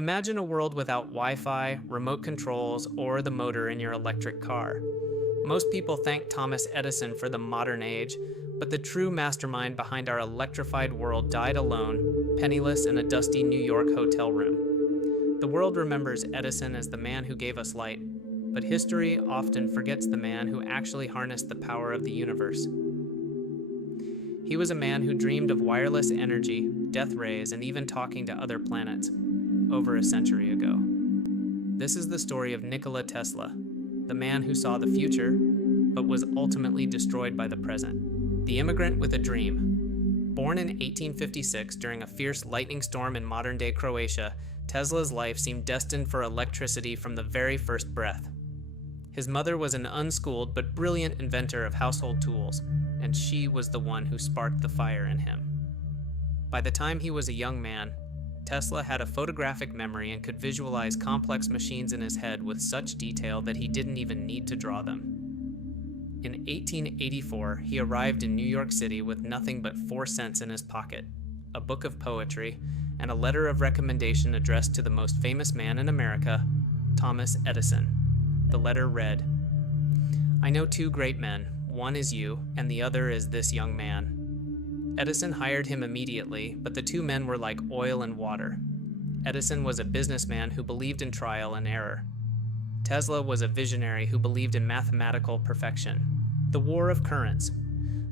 Imagine a world without Wi-Fi, remote controls, or the motor in your electric car. Most people thank Thomas Edison for the modern age, but the true mastermind behind our electrified world died alone, penniless in a dusty New York hotel room. The world remembers Edison as the man who gave us light, but history often forgets the man who actually harnessed the power of the universe. He was a man who dreamed of wireless energy, death rays, and even talking to other planets, over a century ago. This is the story of Nikola Tesla, the man who saw the future, but was ultimately destroyed by the present. The immigrant with a dream. Born in 1856 during a fierce lightning storm in modern-day Croatia, Tesla's life seemed destined for electricity from the very first breath. His mother was an unschooled but brilliant inventor of household tools, and she was the one who sparked the fire in him. By the time he was a young man, Tesla had a photographic memory and could visualize complex machines in his head with such detail that he didn't even need to draw them. In 1884, he arrived in New York City with nothing but 4 cents in his pocket, a book of poetry, and a letter of recommendation addressed to the most famous man in America, Thomas Edison. The letter read, "I know 2 great men. One is you, and the other is this young man." Edison hired him immediately, but the 2 men were like oil and water. Edison was a businessman who believed in trial and error. Tesla was a visionary who believed in mathematical perfection. The war of currents.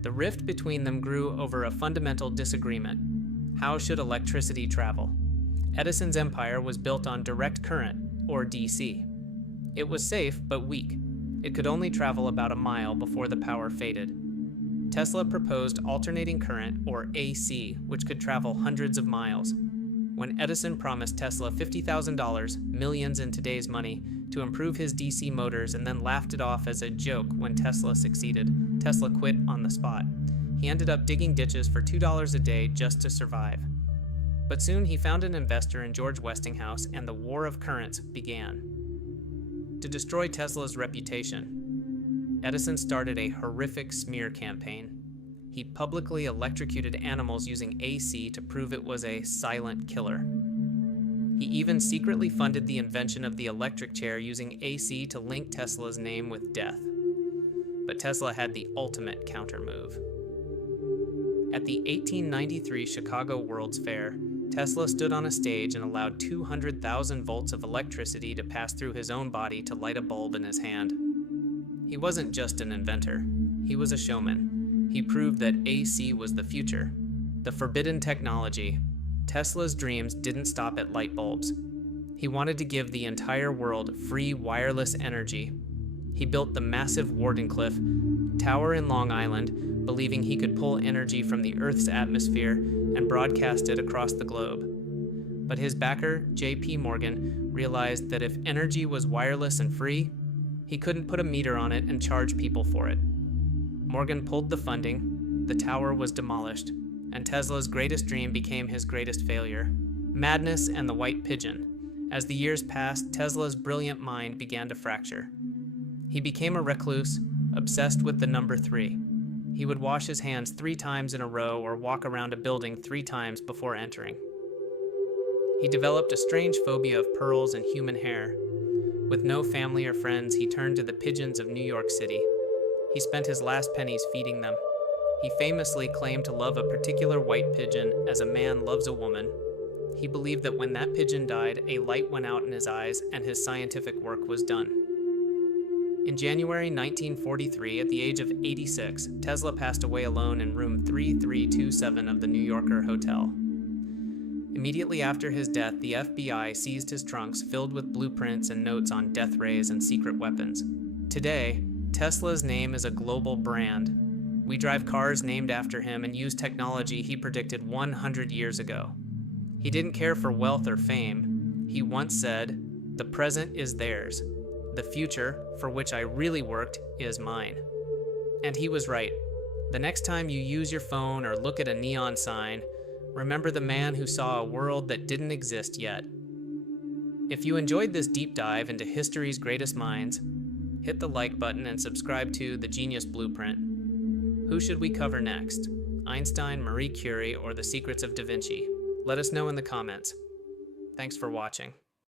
The rift between them grew over a fundamental disagreement. How should electricity travel? Edison's empire was built on direct current, or DC. It was safe, but weak. It could only travel about a mile before the power faded. Tesla proposed alternating current, or AC, which could travel hundreds of miles. When Edison promised Tesla $50,000, millions in today's money, to improve his DC motors and then laughed it off as a joke when Tesla succeeded, Tesla quit on the spot. He ended up digging ditches for $2 a day just to survive. But soon he found an investor in George Westinghouse, and the war of currents began. To destroy Tesla's reputation, Edison started a horrific smear campaign. He publicly electrocuted animals using AC to prove it was a silent killer. He even secretly funded the invention of the electric chair using AC to link Tesla's name with death. But Tesla had the ultimate countermove. At the 1893 Chicago World's Fair, Tesla stood on a stage and allowed 200,000 volts of electricity to pass through his own body to light a bulb in his hand. He wasn't just an inventor, he was a showman. He proved that AC was the future, the forbidden technology. Tesla's dreams didn't stop at light bulbs. He wanted to give the entire world free wireless energy. He built the massive Wardenclyffe Tower in Long Island, believing he could pull energy from the Earth's atmosphere and broadcast it across the globe. But his backer, J.P. Morgan, realized that if energy was wireless and free, he couldn't put a meter on it and charge people for it. Morgan pulled the funding, the tower was demolished, and Tesla's greatest dream became his greatest failure. Madness and the white pigeon. As the years passed, Tesla's brilliant mind began to fracture. He became a recluse, obsessed with the number 3. He would wash his hands 3 times in a row or walk around a building 3 times before entering. He developed a strange phobia of pearls and human hair. With no family or friends, he turned to the pigeons of New York City. He spent his last pennies feeding them. He famously claimed to love a particular white pigeon as a man loves a woman. He believed that when that pigeon died, a light went out in his eyes and his scientific work was done. In January 1943, at the age of 86, Tesla passed away alone in room 3327 of the New Yorker Hotel. Immediately after his death, the FBI seized his trunks filled with blueprints and notes on death rays and secret weapons. Today, Tesla's name is a global brand. We drive cars named after him and use technology he predicted 100 years ago. He didn't care for wealth or fame. He once said, "The present is theirs. The future, for which I really worked, is mine." And he was right. The next time you use your phone or look at a neon sign, remember the man who saw a world that didn't exist yet. If you enjoyed this deep dive into history's greatest minds, hit the like button and subscribe to The Genius Blueprint. Who should we cover next? Einstein, Marie Curie, or The Secrets of Da Vinci? Let us know in the comments. Thanks for watching.